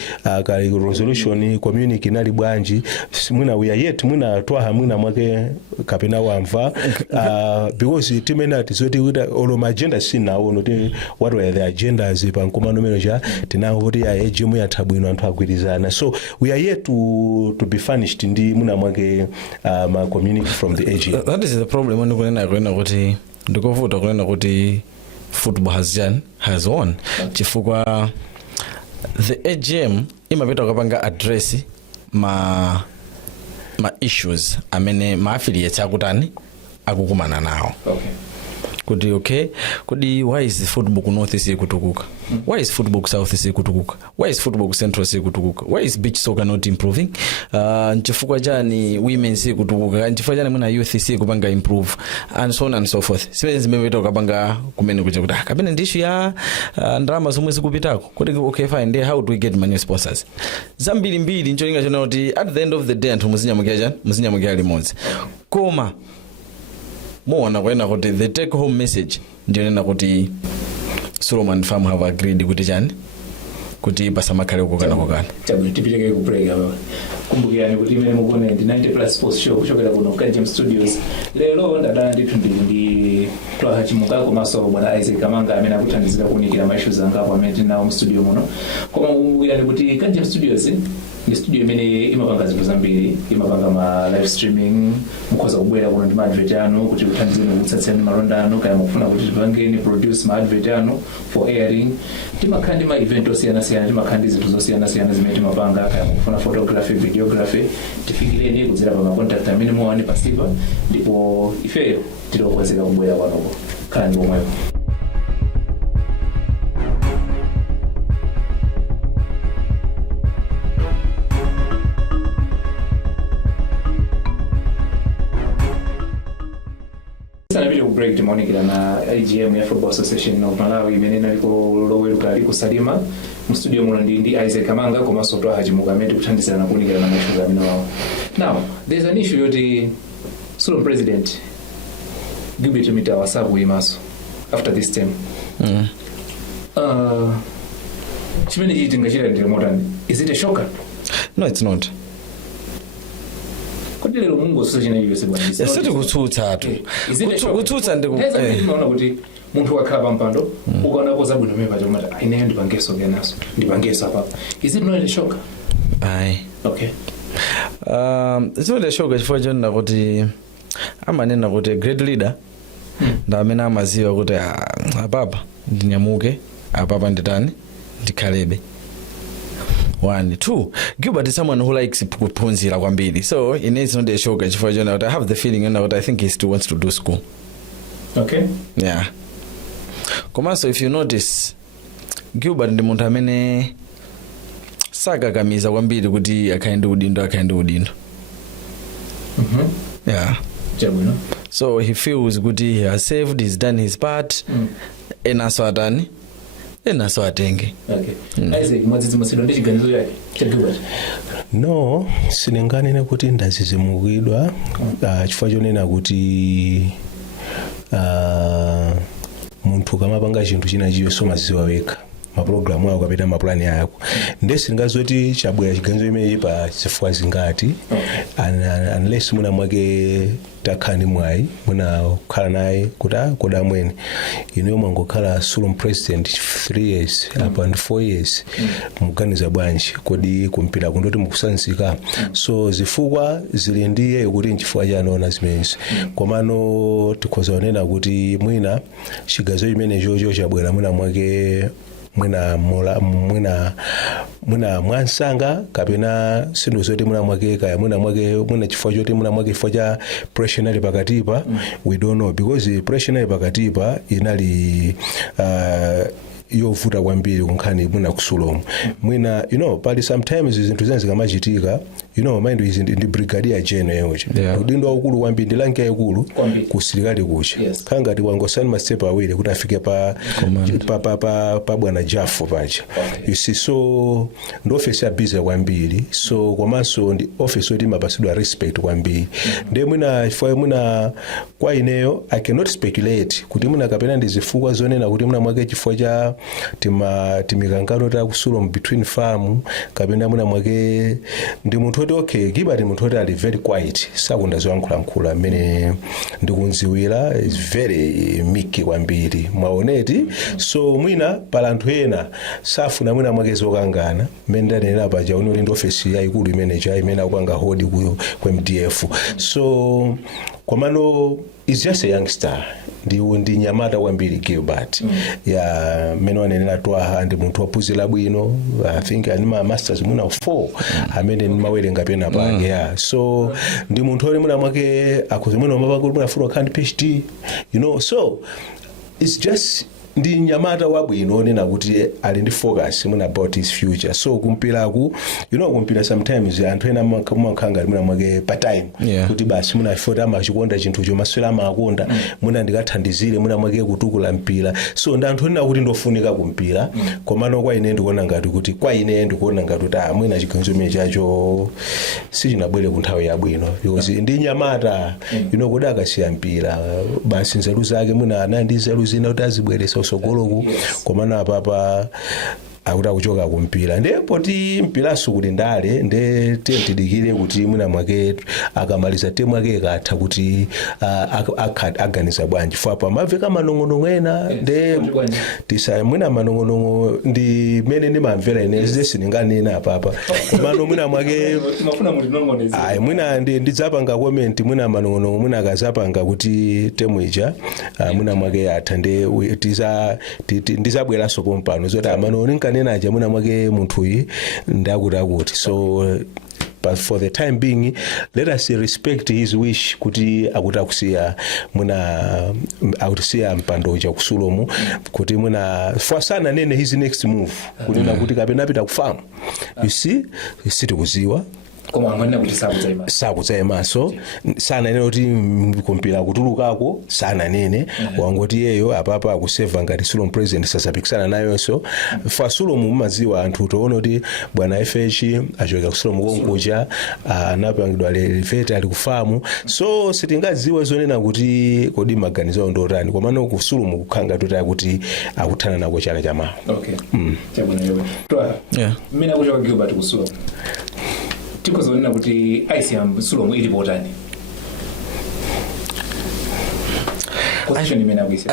kali resolution communique inali bwanji mwina we are yet mwina Twaha mwina mwake kapena wamva because timena tizoti all agenda sinawo noti what were the agendas pa nkomano meneja tinawo kuti ya AGM yathabwino anthu agwirizana so we are yet to be furnished ndi muna mwake ma communique from the AGM. That is the problem when kunena kuti ndikovuta kunena kuti football has won chifukwa the AGM imapita kupanga address ma issues amene ma affiliates akutani akukumana nawo. Kudi okay kudi why is football north is kutukuka why is football south is kutukuka why is football central is kutukuka why is beach soccer not improving nchifukwa jani women is kutukuka nchifukwa jani muna youth is kupanga improve and so on and so forth sipenzi mebeta kapanga kumene kuja kuti kapena ndishu ya ndrama zomwe zikupitako kodi okay fine then how do we get money sponsors zambiri mbiri ncholinga chona kuti at the end of the day anthu muzinyamukira limodzi koma muona kwena kuti the take home message ndio nena kuti Solomon Farm have agreed kuti chani kuti pasamakhale kukana. Chabu tipiteke ku break aba. Kumbukirani kuti imene mukuona ndi 90+ sports show kuchokera kuno Kajim Studios. Lero ndadala ndithu ndi Twaha Chimuka komanso bwana Isaac Kamanga amene akuthandizira kunikira ma issues angapo amene tinawo mu studio muno. Koma kumbukirani kuti Kajim Studios ni studio imene imapanga zinthu zambiri, imapanga ma live streaming, mukhoza kubwera kuno ndi ma advert anu kuti kuthandizeni kutsatseni malonda anu kaya mukufuna kuti tipangeni produce ma advert anu for airing. Timakhandi ma event osiyana-siyana, timakhandi zinthu zosiyana-siyana zimene timapanga kaya mukufuna photography, videography, tifikireni kudzera pa ma contact amene muwani pasipa ndipo ifeyo tilokwezeka kubwera kwanoko. Khala ndi pomwepo. Sana video break demonikira na IGM ya Football Association of Mmalawi imene naliko loweruka liko Salima mu studio muno ndi Isaac Kamanga komanso Twaha Chimuka amene kuthandizira na kunikira na mashuga amene wawo. Now, there's an issue yoti Sudan President Gilbert Mita wasabu imaso after this term. Chimene chiti ngachira ndile modern. Is it a shocker? No, it's not. Kodi lero mungu sasa china hiyo sebwana. Sisi kutsutsa tu. Kutsutsa ndiko. Unaona kuti muntu wakhala pampando ukaona ko zabwino meva chomata ineyo ndipangeso kenaso. Ndipangeso apa. Is it not a shocker? Aye. Okay. It's not a shocker chifukwa chona kuti amanena kuti great leader ndamene amaziwa kuti apapa ndinyamuke apapa nditani ndikhalebe. 1, 2. Gilbert is someone who likes kuphunzira kwambiri. So it is not a shocker chifukwa chona kuti I have the feeling what I think he still wants to do school. Okay. Yeah. Komanso if you notice Gilbert ndi munthu amene sakakamiza kwambiri kuti akaende udindo. Yeah. Chabwino. So he feels good, he has saved, he's done his part. Enaso atani? Enaso atenge. Okay. Isaac, mwazizi masino ndi chiganizo yake cha Gilbert? No, sinenganene kuti ndazizimukidwa chifukwa chonena kuti munthu kamapanga chinthu china chiyo somaziwa weka maprogramu ako kapita maplani ako ndesi ngazoti chabwera chiganizo imene pa chifukwa zingati unless muna mwake takhani mwayi muna kukhala naye kuti amwene ino mwangokhala Sudan president 3 years apa ndi 4 years muganiza bwanji kodi kumpira kundoti mukusanzika so zifukwa zili ndiye kuti nchifukwa chanaona zimenezi komano tikhoza onena kuti mwina chigazo imene jojo chabwera muna mwake mwina mwansanga kapena sindu zoti muna mwake kaya muna chifukwa choti muna mwake chifukwa cha pressure inali pakatipa we don't know because pressure inali pakatipa inali yovuta kwambiri kunkhani mwina kusulomo mwina pali sometimes zinthu zina zikamachitika mind is ndi brigadier general yoche udindo waukulu kwambiri ndi lanki yaikulu kusilikali kucha kangati wangosani mastepa awiri kuti afike pa bwana Jafo pacha you see so ndi office ya busy kwambiri so komanso ndi office oti mapasidwa respect kwambiri ndi mwina kwa ineyo I cannot speculate kuti mwina kapena ndi zifukwa zonena kuti mwina mwake chifukwa cha timikangano ta kusulo between farm kapena mwina mwake ndi munthu oti okay Gilbert munthu oti ali very quiet sakunda zoyankhula amene ndikunziwira is very miki kwambiri mwaoneti so mwina pala anthu ena safuna mwina mwake zokangana mmene ndanena paja unoli ndi office yaikulu imene akupanga hodi ku MDF so komano is just a youngster ndi nyamata kwambiri Gilbert ya mmene wanenera Twaha ndi munthu waphunzira bwino I think anima masters muna 4 amene ndimawerenga pena pange so ndi munthu oli muna mwake akhoza mwina mapangulu muna funa kandi PhD so it's just ndi nyamata wabwino onena kuti ali ndi focus muna about his future so kumpiraku kumpira sometimes anthu ena makhanga muna mwake pa time kuti basi muna fota amachikonda chinthu chomaswera amakonda muna ndikathandizire muna mwake kutukula mpira so ndi anthu ena kuti ndofunika kumpira komano kwa ine ndikuona ngati kuti kwa ine ndikuona ngati kuti mwina chiganizo chimene chacho sichinabwere ku nthawi yabwino because ndi nyamata kuti akasiya mpira basi nzeru zake muna anandi nzeru zina kuti azibweresa usogoloku komana apapa akuti kuchoka kumpira nde poti mpiraso kuti ndale nde tidikire kuti mwina mwake akamaliza temu ake katha kuti aganiza bwanji fapa maveka manong'onong'o ena nde mwina manong'onong'o ndi mene ndimamvera ine sininganena apapa komano mwina mwake mwina ndidzapanga comment mwina manong'onong'o mwina akazapanga kuti temu ija mwina mwake atha nde ndizabweranso pompano zoti amanong'ono nkanena aja mwina mwake munthuyi ndakuti so but for the time being let us respect his wish kuti akusiya mwina akusiya mpando uja kusulomu kuti mwina fasana nene his next move kunena kuti kapena apita kufamu you see sitikuziwa koma amene kuti sakudzayemaso sana nene kuti kumpira kutulukako sana nene wangoti yeyo apapa akuseva ngati Sulomu president sasapikisana nayonso fa Sulomu mumaziwa anthu toona kuti bwana FH achoka ku Sulomu konkuja anapangidwa elevate ali kufamu so sitingaziwe zonena kuti kodi maganizo ndotani komano ku Sulomu kukhanga tutaya kuti akuthana nako chala chama okay chabona yewe Twaha mina kuchoka Gilbert ku Sulomu tikuzonena kuti ICM Sulomu ilipo utani.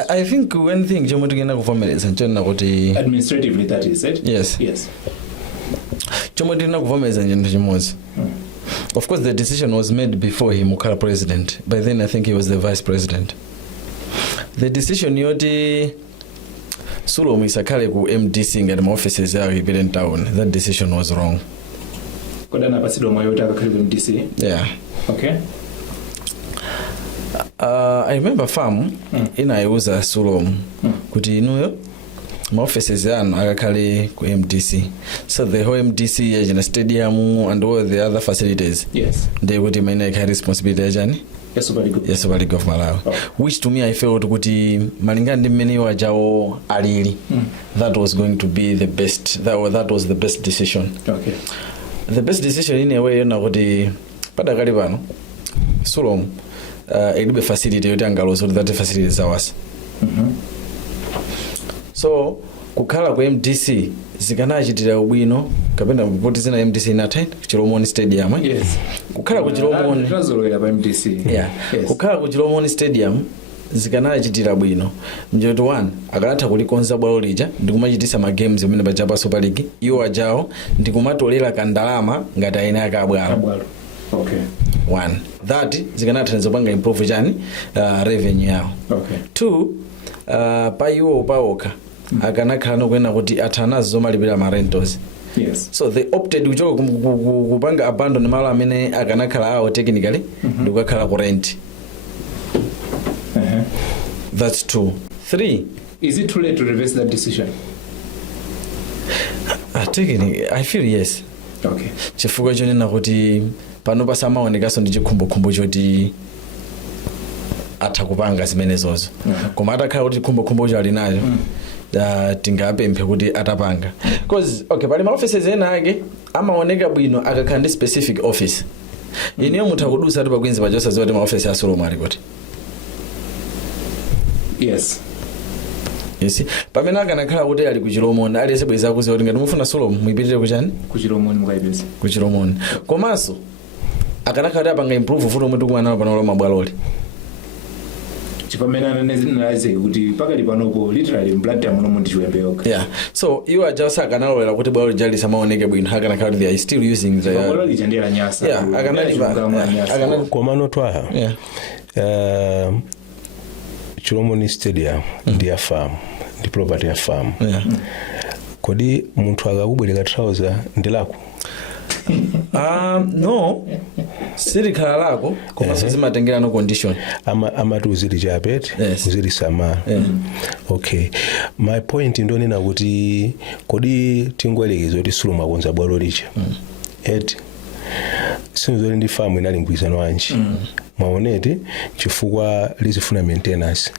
I think one thing chomwe tikena kuvomereza nchona kuti administratively that is it. Yes. Chomwe tikena kuvomereza nchona chimodzi. Of course the decision was made before he mukhala president. By then I think he was the vice president. The decision yoti Sulomu isakhale ku MDC ngati ma offices yawo ipite town. That decision was wrong. Kodana pasido mayota akakhale ku MDC. Yeah. Okay. I remember farm inaiuza Sulomu kuti inuyo ma offices yanu akakhale ku MDC. So the whole MDC yajina stadium and all the other facilities. Yes. They would make a responsibility yajani. Yes, Super League of Malawi. Which to me I felt kuti malingana ndi mmene wajawo alili. That was going to be the best. That was the best decision. Okay. The best decision in a way yona kuti padakali pano Sulomu ilibe facility yoti angaloza kuti that facility is ours. So kukhala ku MDC zikanachitira ubwino kapena kupoti zina MDC inatha Chilomoni Stadium. Yes. Kukhala ku Chilomoni trazolera pa MDC. Yeah. Yes. Kukhala ku Chilomoni Stadium zikanachitira bwino njoti one akalatha kulikonza bwalo lija ndikumachitisa ma games amene pachapa Super League iwo ajawo ndikumatolera kandalama ngati aina akabwalo. Okay. One that zikanathandiza panga improve chani revenue yawo. Okay. Two pa iwo paoka akanakhala nokwena kuti athanazo zomalipira ma rentals. Yes. So they opted kuchoka kupanga abandon malo amene akanakhala awo technically ndikukhala ku rent. That's 2. 3. Is it too late to reverse that decision? I feel yes. Okay. Chifukwa chonena kuti pano pasamaonekaso ndi chikhumbokhumbo choti atha kupanga zimene zozo. Koma atakhala kuti chikhumbokhumbo cho ali nacho tingapemphe kuti atapanga. Because okay pali ma offices ena ake amaoneka bwino akakhala ndi specific office. Iniyo mutha kudusa ati pakwenzi pachosa zoti ma office ya Sulomu ali kuti. Yes. You see, pamene akanakhala kuti ali ku Chilomoni aliyese bweza kuziwa kuti ngati mufuna Sulomu muipitire kuchani? Ku Chilomoni mukaipeza. Ku Chilomoni. Komanso akanakhala kuti apanga improve futi omwe tikumana pano lo mabwaloli. Chipamene ananeze kuti pakali panopo literally mbladda muno ndi chiwembe yoka. Yeah. So iwo ajaso akanalolera kuti bwalo jali samaoneke bwino akanakhala kuti they are still using the bwalo lijandera nyasa. Yeah, akanalipa. Komano Twaha. Yeah. Chilomoni Stadium ndi farm ndi property ya farm. Yeah. Kodi munthu akakubwereka trouser ndi lako? No. Siri khala lako koma sizimatengera no condition. Amati uzili chapet, uzili sama. Okay. My point ndonena kuti kodi tingwelekeza kuti Sulomu akonza bwalo licha. Sinzoli ndi farm inali mgwirizano wanji. maoneti chifukwa lizifuna maintenance.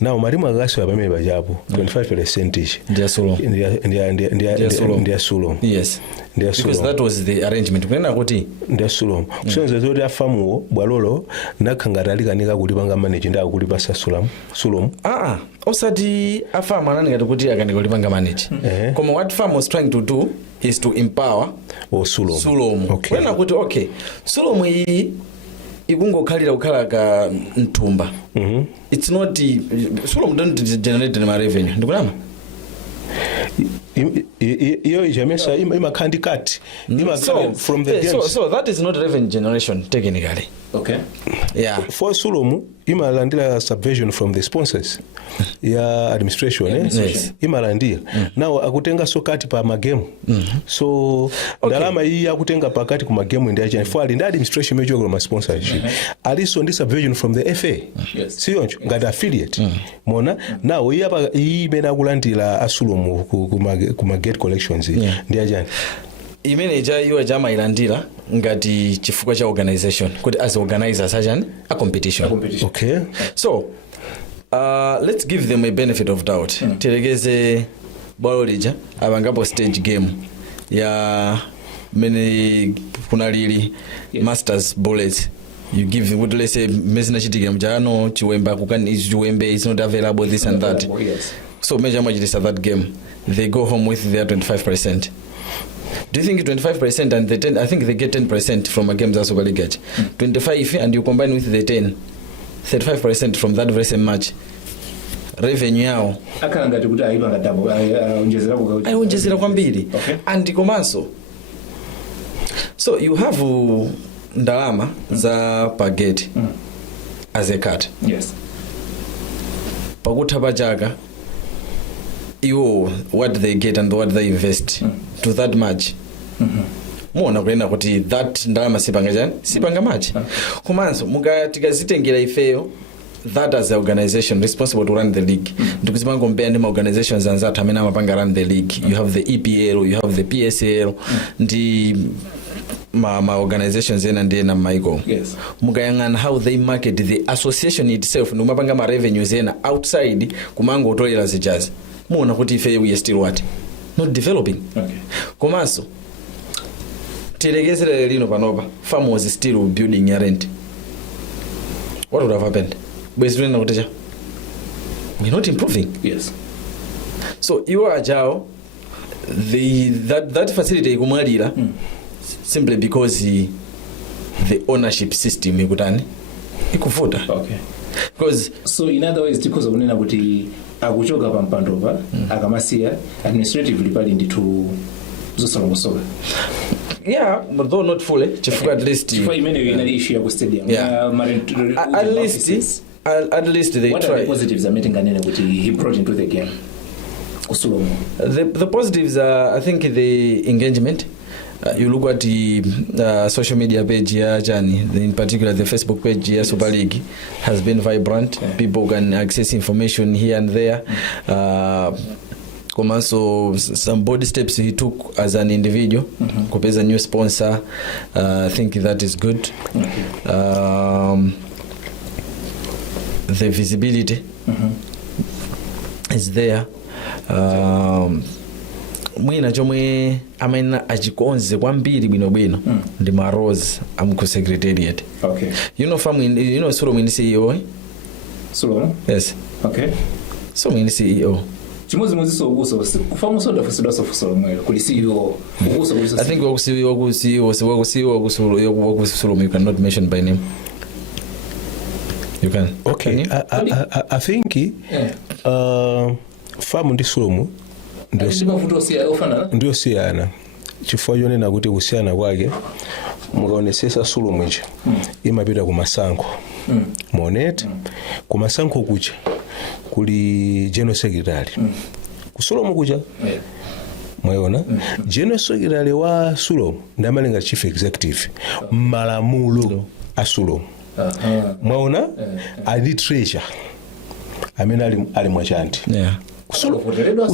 Now malimo akaswa pamene pachapo 25% ndiya sulo. Yes. Because that was the arrangement. Kunena kuti ndiya sulo. Kusonza zoti afamuwo bwalolo nakhangati kanika kuti panga manage nda kuti pasa sulo. Osati afamu anani kuti akanika kuti panga manage. Koma what farm was trying to do is to empower sulomu. Okay. Kunena kuti okay, sulomu iyi ikungokhalira kukhala ka nthumba. It's not sulomu don't generate my revenue. Ndikulama? Iyo ijamesa imakhandi cut from the games. So that is not revenue generation technically. Okay. Yeah. For sulomu imalandira subvention from the sponsors ya administration. Yes. Imalandira. Now akutenga sokati pa magame. So ndalama hii akutenga pakati kuma game ndi acha for the administration mejo kwa sponsorship. Aliso ndi subvention from the FA. Yes. Siyoncho ngati affiliate. Mona now hii hapa hii mena kulandira asulomu kuma gate collections ndi acha. Imene iwa jama ilandira ngati chifukwa cha organization kuti as organizers sajani a competition. Okay. So let's give them a benefit of doubt. Tiregeze bwalolija abangapo stage game ya mene kunalili masters bullets. You give what let's say mesina chitika mjano chiwemba kukani chiwembe is not available this and that. Yes. So major majority that game they go home with their 25%. Do you think 25% and the 10? I think they get 10% from a game that's Super League. 25 and you combine with the 10, 35% from that very same match. Revenue yao akalangati kuti ayipa double ayonjezera kwambiri. And komanso so you have ndalama za pageti as a cut. Yes. Pakutha pachaka what they get and what they invest to that match. Muona kuenda kuti that ndalama sipanga match. Komanso tikazitengera ifeyo that as an organization responsible to run the league. Ndikuzima compare ndi organizations anzathu amene amapanga run the league. You have the EPL, you have the PSL, ndi ma organizations ena ndi ena maiko. Yes. Mukayangana how they market the association itself ndimapanga ma revenues ena outside kumango utolera zijazi. Muona kuti ife we are still what? Not developing. Okay. Komanso tiregezere lino panopa farm was still building your rent. What would have happened? We're not improving. Yes. So you are jao that facility kumalira simply because the ownership system ikuvuta. Okay. Because so in other words because unena kuti akuchoka pampandova akamasiya administratively pali nditu zosalamusoka. Yeah, but though not fully, at least issue ya stadium. At least they what try. What are the positives he brought into the game? The positives are, I think, the engagement. You look at the social media page here, Jani, in particular the Facebook page here, Super League, has been vibrant. Okay. People can access information here and there. Also, some body steps he took as an individual. As a new sponsor, I think that is good. The visibility is there. Mwina chomwe amena achikonze kwambiri bwino ndi ma Rose amku secretariat. Okay. You know Sulomu ni CEO. Sulomu? Yes. Okay. Sulomu ni CEO. Chimozi so kufamu soda fusido so Sulomu kuli CEO. I think Sulomu you cannot mention by name. You can. Okay. I think famu ndi Sulomu ndio siyana chifukwa chonena kuti kusiyana kwake mukaonesesa Sulomu ichi imapita kumasankho moneti kumasankho kucha kuli general secretary ku Sulomu kucha mwaona general secretary wa Sulomu ndamalenga chief executive malamulo a Sulomu mwaona ali treasure amene ali mwachanti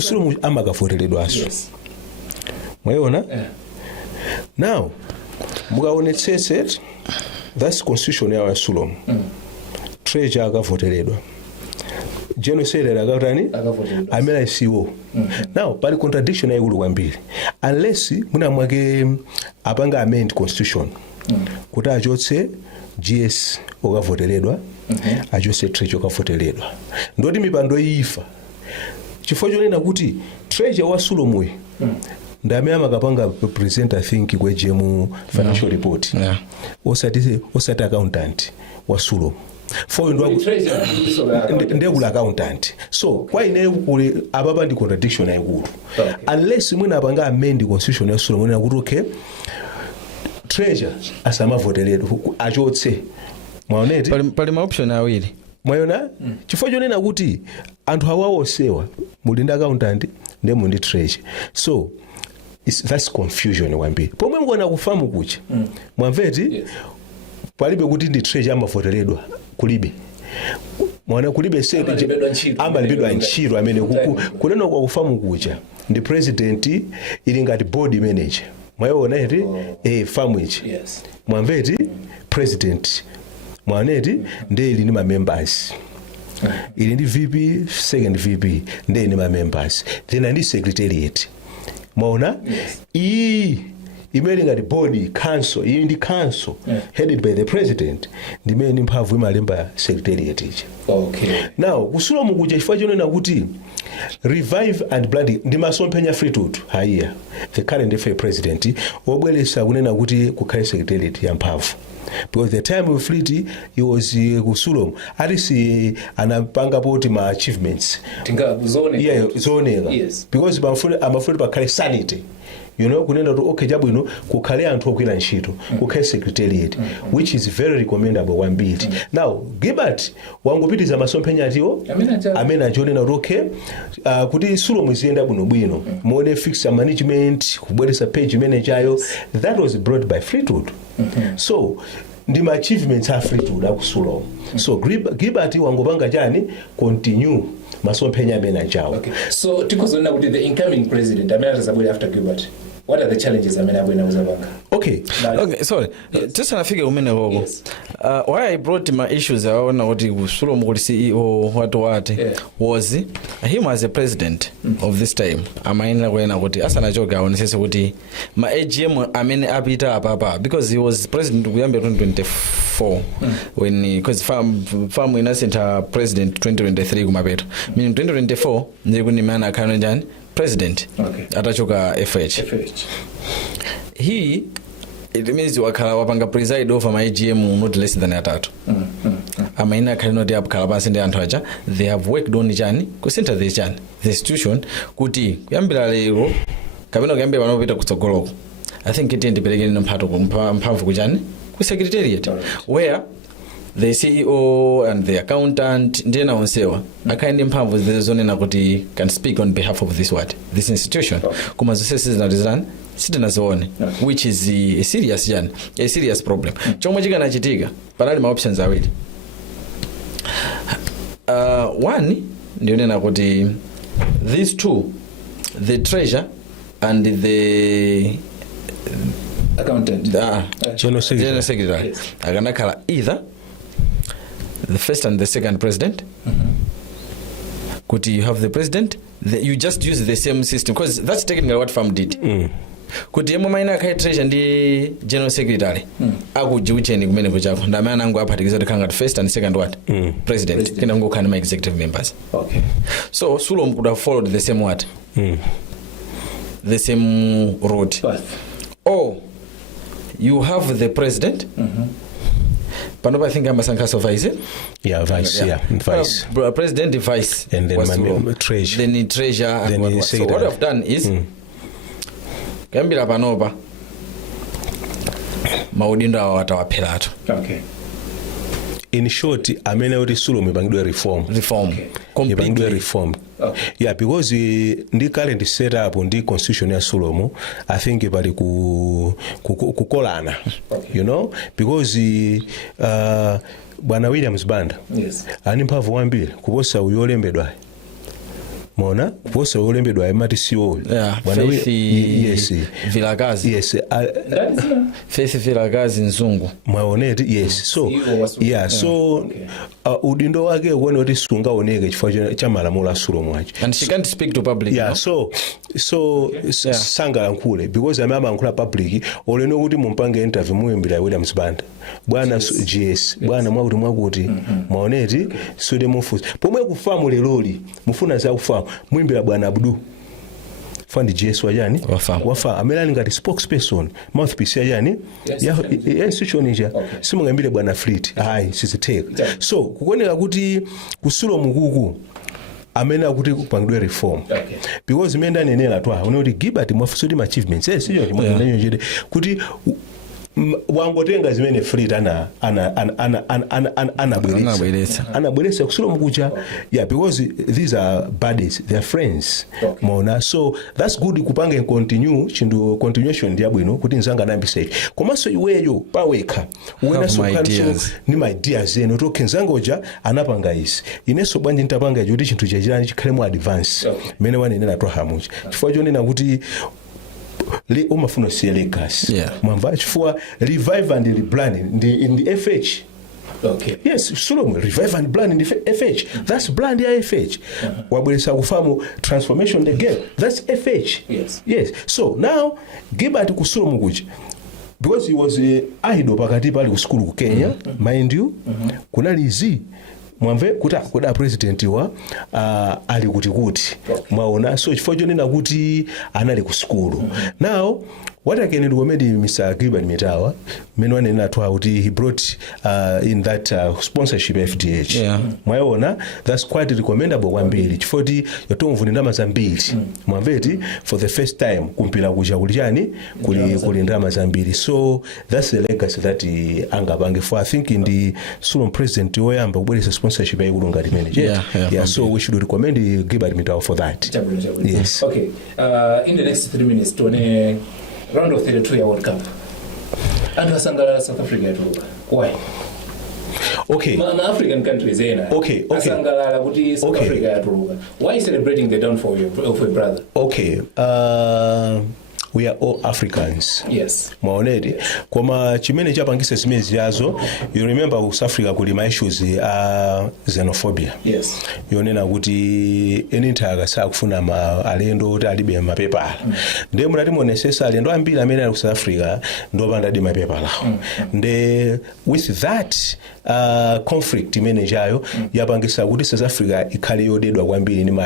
Sulomu amakafoteredwaso. Mwaona? Now mukaonetsetse that's constitution ya Sulomu. Treasure akavoteredwa, general secretary akatani amene CEO. Now pali contradiction yayikulu kwambiri unless muna mwake apanga amend constitution kuti achotse GS okavoteredwa achotse treasure okavoteredwa, ndoti mipando ifa chifukwa chonena kuti treasure wa Sulomu ndame amakapanga present I think kwe jemu financial report osati accountant wa Sulomu for ndekula accountant. So kwa ine kule ababa ndi contradiction yayikulu unless mwina apanga amend constitution ya Sulomu nena kuti okay treasure asamavoteredwa achotse. Mwaoneti pali ma option awiri mwayona chifukwa chonena kuti anthu awawo sewa muli ndi accountant ndi mundi treasure, so that's confusion kwambiri pomwe mkuona kufamu kucha mwamveti palibe kuti ndi treasure amavoteredwa kulibe. Mwana kulibe sete amalibidwa ntchito amene kunena kwa kufamu kucha ndi president ili ngati board manager. Mwaona eti famu ichi mwamveti president mwaneti ndi ili ni ma members ili ndi VP second VP ndi ni ma members then ndi secretariat. Mwaona imene ngati board council ili ndi council headed by the president ndimene ni mphamvu imalemba secretariat ichi. Now kusulomu kuja chifukwa chonena kuti revive and blood ndi masomphenya Freetoto haiya the current FA president obwelesa kunena kuti kukhale secretariat ya mphamvu. Because the time of Fleet he was kusulomu alisi anapanga poti ma achievements zone because amafuni pakhale sanity, you know, kunenda to okay jabu ino kukhale anthu okwira ntchito kukhale secretariat which is very recommendable kwambiri. Now Gilbert wangopitiza masomphenya atiwo amene ajonena okay kuti Sulomu iziyenda bwino muone fix management kubweresa page manager ayo that was brought by Freetoto. So ndi ma achievements a Freetoto akusulomu. So Gilbert wangopanga chani continue masomphenya amene achawo. So tikuzona kuti the incoming president amene atazabwera after Gilbert, what are the challenges amene abwera kuzapanga? Okay, sorry. Just anafika umene koko. Why I brought my issues aona kuti Sulomu kuti CEO what was him as a president of this time. Amaina kwena kuti asanachoka aonesese kuti ma AGM amene apita apapa because he was president kuyamba 2024 when because farm ina center president 2023 kumapeto. Meaning 2024 ndiye kunimana akhana njani president atachoka FH. It means wakhala wapanga preside over my AGM not less than atatu. Amaina khalino ndi abukhala basi ndi anthu aja they have worked on chani ku center the chani the institution kuti kuyambira lero kapena kuyambira panopita kutsogoloko I think it ndiperekeni mphato mphamvu kuchani ku secretariat where the CEO and the accountant ndena onsewa akaindi mphamvu zonena kuti can speak on behalf of this institution kuma zose zinatizana sitinazoone which is a serious problem. Chomwe chikanachitika panali ma options awiri. One ndionena kuti these two, the treasurer and the accountant general secretary akanakhala either the first and the second president. Kuti you have the president, you just use the same system because that's technically what farm did. Kuti yemo maina kai treasure ndi general secretary akujiucheni kumene kuchako ndamana nangu aphatikiza kanga first and second what president kina ngokhala ma executive members. So Sulomu could have followed the same what the same route or you have the president panopa I think amasankhaso vice vice president vice and then treasure and what. So what I've done is kambira panopa maudindo awo atawaphelatu. In short amene kuti Sulomu ibangidwe reform ibangidwe reform because ndi current setup ndi constitution ya Sulomu I think pali kukolana you know because bwana Williams Banda ani mphamvu kwambiri kuposa uyolembedwa maona kuposa olembedwa amati siwo yes Vilakazi yes Faith Vilakazi Nzungu mwaoneti yes so so udindo wake uone kuti sungaoneke chifukwa cha malamulo asulo mwacho and she can't speak to public sangalankhule because amayankhula public oleno kuti mumpange interview muyimbira Williams Banda bwana GS bwana mwakuti mwaoneti sode mufuza pomwe kufamu leloli mufuna za kufamu muyimbira bwana Abdu fund GS wajani wafa amela ngati spokesperson mouthpiece yajani ya institution ija simungambire bwana Fleet siziteka so kukoneka kuti kusulo mukuku amena kuti kupangidwe reform because imenda nenela Twaha unoti Gilbert mwafusudi achievements siyo chimwe kuti wangotenga zimene Fleet anabweretsa kusulo mukucha because these are buddies, they are friends maona so that's good kupanga continuation ndi abwino kuti nzanga nambise komanso iweyo pawekha uwenaso ni my ideas eno toke nzangoja anapanga isi ineso bwanji nitapanga kuti chinthu chachirani chikhale mu advance mene wanenera Twaha mucha chifukwa chonena kuti umafuna siya legacy mwamba chifukwa revive and rebrand in the FH yes Solomon revive and brand in the FH that's brand ya FH wabwelesa kufamu transformation the game that's FH yes so now Gilbert ku Solomon kuja because he was idol pakati pali ku school ku Kenya mind you kunali izi mwamve kuda president wa ali kuti mwaona so chifukwa chonena kuti anali ku school now what I can recommend Mr. Gilbert Mitawa men wanena Twaha kuti he brought in that sponsorship FDH mwaona that's quite recommendable kwambiri chifukwa yatomvuni ndama zambiri mwamveti for the first time kumpira kuja kulichani kuli ndama zambiri so that's the legacy that angapange for I think in the Solomon president oyamba kubweresa sponsorship ya kulunga manager so we should recommend Gilbert Mitawa for that yes okay in the next 3 minutes to round of 32 ya World Cup and wasangala South Africa yatuka why okay ma African countries okay wasangala kuti South Africa yatuka why celebrating the downfall of your brother okay we are all Africans yes maonedi koma chimene chapangisa zimezi yazo you remember South Africa kuli ma issues xenophobia yes yonena kuti enintaka sakufuna alendo kuti alibe mapepala nde munati monesesa alendo ambiri amene ali ku South Africa ndopanda di mapepala nde with that conflict imene jayo yapangisa kuti South Africa ikhale yodedwa kwambiri ni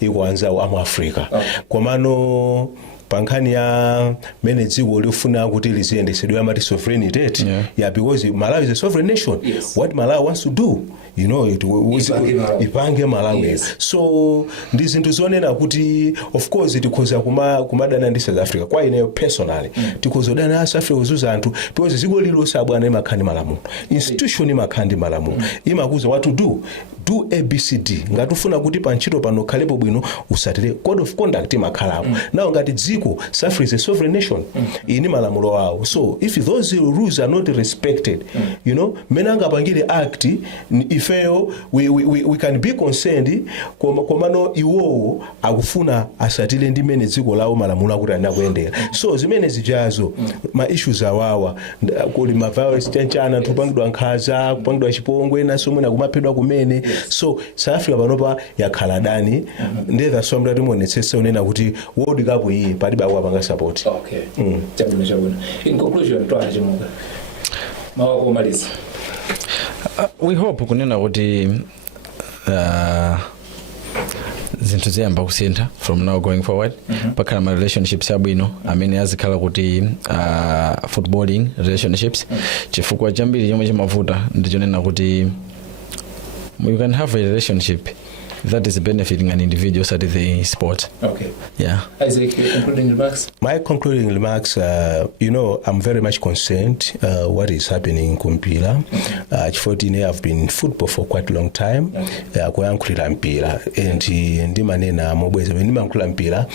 ikuanza mu Africa komano pankhani ya mene dziko lifuna kuti liziyendesedwe amati sovereignty because Malawi is a sovereign nation what Malawi wants to do you know ipange Malawi so ndizinthu zonena kuti of course tikhoza kumadana ndi South Africa kwa ine personally tikhoza dana South Africa uzuza anthu because ziko lilo sabwana imakhani malamulo institution imakhandi malamulo imakuza what to do ABCD ngatufuna kuti panchito pano khalepo bwino usatire code of conduct imakhalapo now ngati dziko South Africa is a sovereign nation ini malamulo wawo so if those rules are not respected you know menanga pangile act if we can be concerned komano iwo akufuna asatile ndi mene dziko lawo malamulo akuti anakuendera so zimene zijazo ma issues awawa kuli ma violence chanchana tupangidwa nkhaza kupangidwa chipongwe naso mwina kumaphedwa kumene so South Africa panopa yakhala dani ndetha somda timonetsesa unena kuti World Cup iyi palibe akupanga support okay chabwino in conclusion Twaha Chimuka mawa malisa we hope kunena kuti zinthu ziyamba kusintha from now going forward pakhala ma relationships abwino amene azikhala kuti footballing relationships chifukwa chambiri chomwe chimavuta ndichonena kuti you can have a relationship that is benefiting an individual at the sport. Okay. Yeah. Isaac, your concluding remarks? My concluding remarks, you know, I'm very much concerned what is happening in Kumpila. Chifotine have been in football for quite a long time. Kuyankulira mpira ndi manena mobweza ndimankulira mpira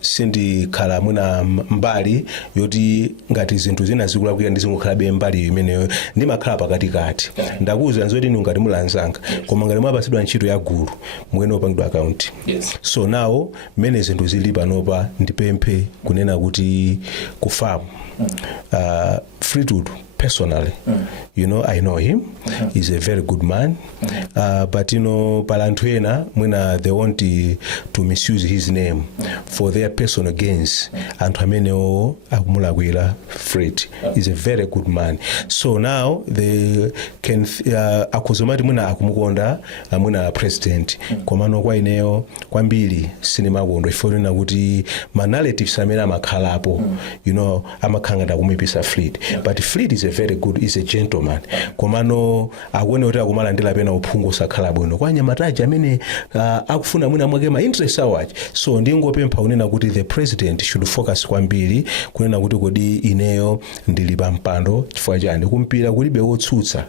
sindi khala muna mbali yoti ngati zinthu zina zikula kuya ndizingokhala be mbali imeneyo ndimakhala pakati kati ndakuza nzoti ngati mulanzanga koma ngati mwapa mupatsidwa ntchito ya gulu mwene opangidwa account. Yes. So now mene zinthu zili panopa ndipemphe kunena kuti kufamu Fleetwood personally, you know, I know him. He's a very good man. But you know, Palantuena, when they want to misuse his name for their personal gains, and Hameneo Mmalawi Fred is a very good man. So now they can akuzomati muna akumukonda muna president komano kwa ineo kwambiri sinema gondo iforina kuti ma narratives amene amakhalapo, you know, amakhanga kumipisa Fleet. But Fleet is a very good, is a gentleman. Komano akuone kuti akumalandira pena uphungu sakhala bwino kwa nyamataji amene akufuna mwina mwake ma interest awachi. So ndingopempha kunena kuti the president should focus kwambiri kunena kuti kodi ineyo ndili pa mpando chifukwa chani kumpira kulibe wotsutsa,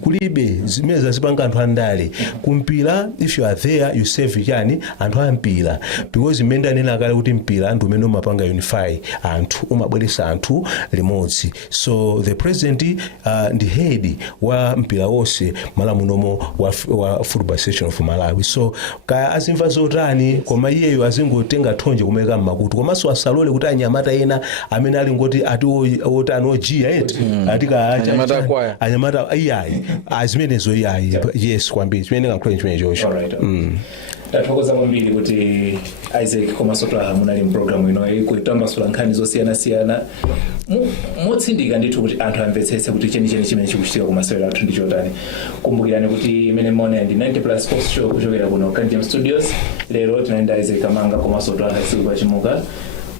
kulibe zimene zazipanga anthu andale kumpira. If you are there you save chani anthu ampira, because imene ndanena kale kuti mpira anthu umene umapanga unify anthu, umabweresa anthu limodzi. So the president ndi head wa mpira wonse malamunomo wa football section of Malawi. So kaya azimva zotani koma iyeyo azingotenga thonje kumeka mmakutu komanso asalole kuti anyamata ena amene ali ngoti ati otani ojiya eti atika anyamata ayayi azimenezo iyayi. Yes, kwambiri chimene ngakhule chimene chocho. Tathokoza kwambiri kuti Isaac komanso Twaha munali mprogramu inoyi kutambasula nkhani zosiyana-siyana motsindika ndithu kuti anthu amvetsetse kuti chenicheni chimene chikuchitika ku Masewero athu ndi chotani. Kumbukirani kuti imene mone ndi 90+ Sports Show kuchokera kuno Kamanga Studios. Lero tinaenda Isaac Kamanga komanso Twaha kwa Chimuka.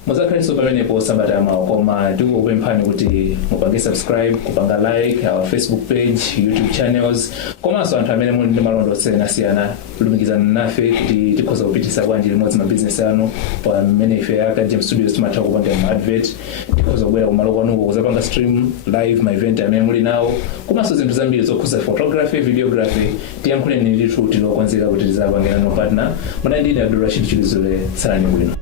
Muzakhalinso pamenepo sabata yamawa koma tikukupemphani kuti mupange subscribe, kupanga like our Facebook page, YouTube channels, komanso anthu amene muli ndi malonda osiyanasiyana lumikizana nafe kuti tikhoza kupitisa bwanji limodzi ma business anu pamene ife ya Kamanga Studios timatha kupanga ma advert, tikhoza kubwera kumalo kwanuko kuzapanga stream live ma event amene muli nawo komanso zinthu zambiri zokhuza photography, videography. Tiyankhuleni ndithu tilokonzeka kuti tizapangira no partner. Muna ndine Rashid Chilizule, salani bwino.